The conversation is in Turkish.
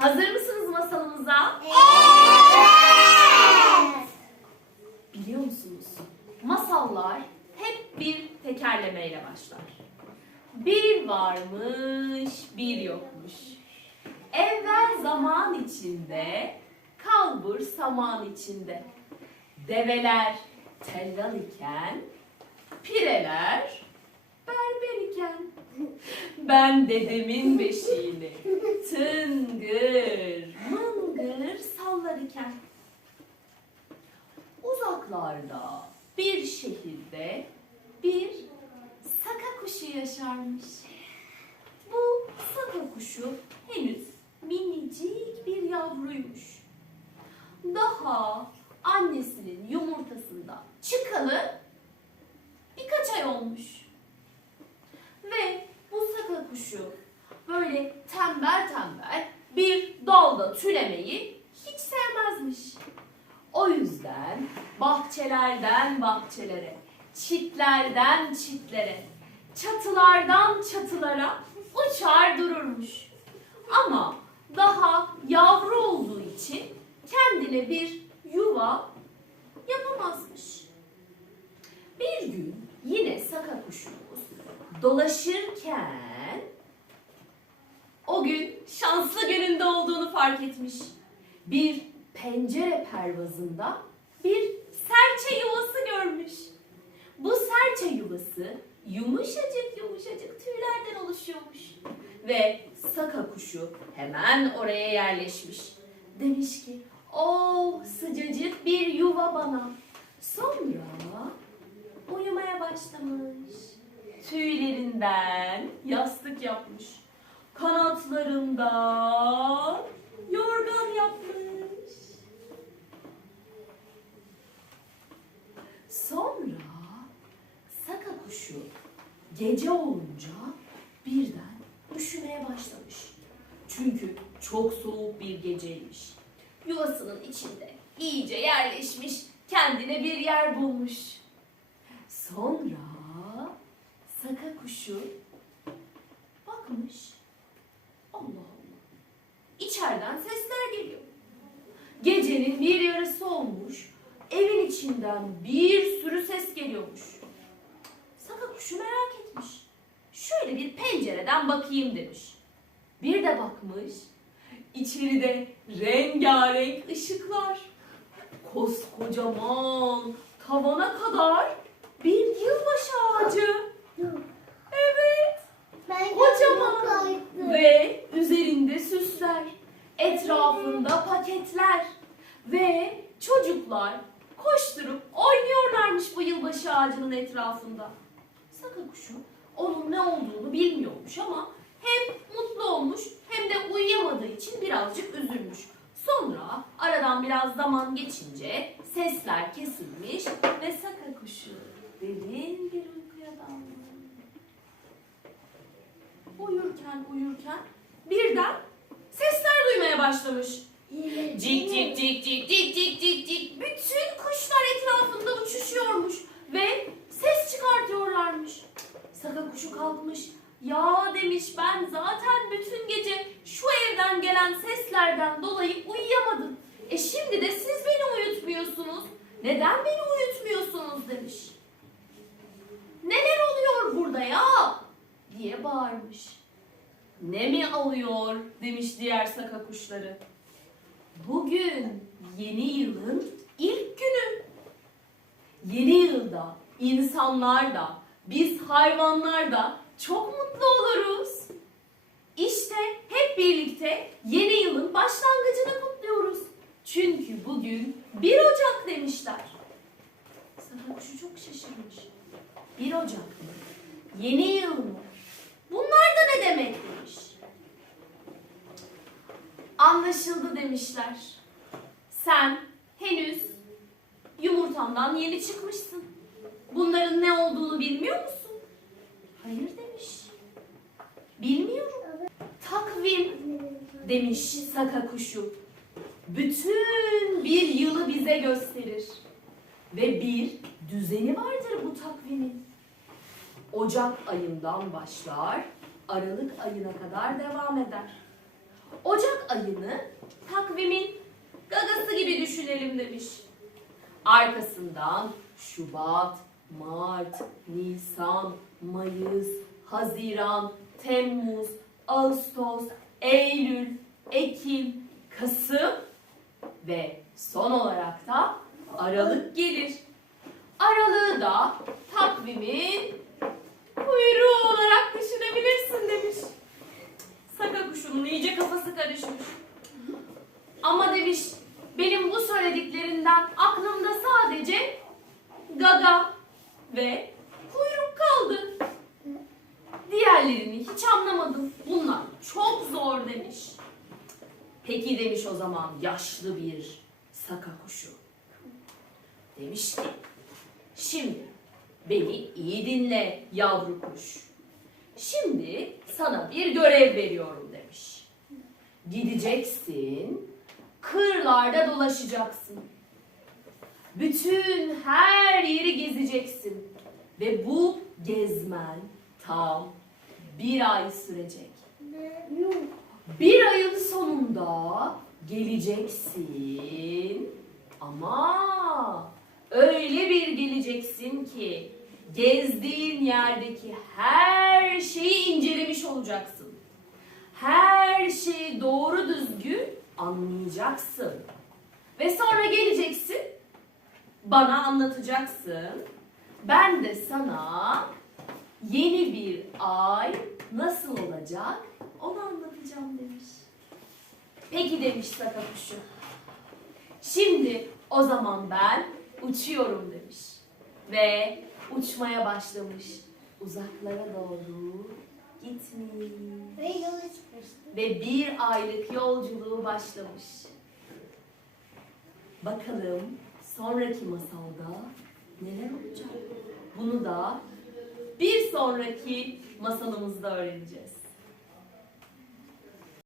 Hazır mısınız masalımıza? Evet. Biliyor musunuz? Masallar hep bir tekerlemeyle başlar. Bir varmış, bir yokmuş. Evvel zaman içinde, kalbur saman içinde. Develer tellal iken, pireler. Ben dedemin beşiğini tıngır mıngır sallar iken. Uzaklarda bir şehirde bir saka kuşu yaşarmış. Bu saka kuşu henüz minicik bir yavruymuş. Daha annesinin yumurtasından çıkalı birkaç ay olmuş. Ve bu saka kuşu böyle tembel tembel bir türemeyi hiç sevmezmiş. O yüzden bahçelerden bahçelere, çitlerden çitlere, çatılardan çatılara uçar dururmuş. Ama daha yavru olduğu için kendine bir yuva yapamazmış. Bir gün yine saka kuşumuz dolaşırken o gün şanslı gününde olduğunu fark etmiş. Bir pencere pervazında bir serçe yuvası görmüş. Bu serçe yuvası yumuşacık yumuşacık tüylerden oluşuyormuş. Ve saka kuşu hemen oraya yerleşmiş. Demiş ki, oh sıcacık bir yuva bana. Sonra uyumaya başlamış. Tüylerinden yastık yapmış. Kanatlarından yorgan yapmış. Sonra saka kuşu gece olunca birden üşümeye başlamış. Çünkü çok soğuk bir geceymiş. Yuvasının içinde iyice yerleşmiş, kendine bir yer bulmuş. Sonra saka kuşu bakmış. İçinden bir sürü ses geliyormuş. Saka kuşu merak etmiş. Şöyle bir pencereden bakayım demiş. Bir de bakmış. İçeride rengarenk ışıklar. Koskocaman tavana kadar bir yılbaşı ağacı. Evet. Ben Kocaman kaydı. ve üzerinde süsler, etrafında paketler ve çocuklar koşturup oynuyorlarmış bu yılbaşı ağacının etrafında. Saka kuşu onun ne olduğunu bilmiyormuş ama hem mutlu olmuş hem de uyuyamadığı için birazcık üzülmüş. Sonra aradan biraz zaman geçince sesler kesilmiş ve saka kuşu derin bir uykuya dalmış uyurken uyurken birden sesler duymaya başlamış. Cik cik cik cik cik cik cik cik. Bütün kuşlar etrafında uçuşuyormuş ve ses çıkartıyorlarmış. Saka kuşu kalkmış. Ya demiş ben zaten bütün gece şu evden gelen seslerden dolayı uyuyamadım. E şimdi de siz beni uyutmuyorsunuz. Neden beni uyutmuyorsunuz demiş. Neler oluyor burada ya? diye bağırmış. Ne mi alıyor demiş diğer saka kuşları. Bugün yeni yılın ilk günü. Yeni yılda insanlar da biz hayvanlar da çok mutlu oluruz. İşte hep birlikte yeni yılın başlangıcını kutluyoruz. Çünkü bugün 1 Ocak Saka kuşu çok şaşırmış. 1 Ocak? Yeni yıl mı? Bunlar da ne demek demiş. Anlaşıldı demişler. Sen henüz yumurtandan yeni çıkmışsın. Bunların ne olduğunu bilmiyor musun? Hayır demiş. Bilmiyorum. Takvim demiş saka kuşu. Bütün bir yılı bize gösterir. Ve bir düzeni vardır bu takvimin. Ocak ayından başlar, Aralık ayına kadar devam eder. Ocak ayını takvimin gagası gibi düşünelim demiş. Arkasından Şubat, Mart, Nisan, Mayıs, Haziran, Temmuz, Ağustos, Eylül, Ekim, Kasım ve son olarak da Aralık gelir. Aralığı da takvimin kuyruğu olarak düşünebilirsin demiş. Saka kuşunun iyice kafası karışmış. Ama demiş benim bu söylediklerinden aklımda sadece gaga ve kuyruk kaldı. Diğerlerini hiç anlamadım. Bunlar çok zor demiş. Peki demiş o zaman yaşlı bir saka kuşu. Demiş ki şimdi beni iyi dinle yavru kuş. Şimdi sana bir görev veriyorum demiş. Gideceksin, kırlarda dolaşacaksın. Bütün her yeri gezeceksin. Ve bu gezmen tam bir ay sürecek. Bir ayın sonunda geleceksin ama öyle bir geleceksin ki gezdiğin yerdeki her şeyi incelemiş olacaksın. Her şeyi doğru düzgün anlayacaksın. Ve sonra geleceksin, bana anlatacaksın. Ben de sana yeni bir ay nasıl olacak onu anlatacağım demiş. Peki demiş saka kuşu. Şimdi o zaman ben uçuyorum demiş. Ve uçmaya başlamış. Uzaklara doğru gitmiş. Ve yola çıkmıştı. Ve bir aylık yolculuğu başlamış. Bakalım sonraki masalda neler olacak? Bunu da bir sonraki masalımızda öğreneceğiz.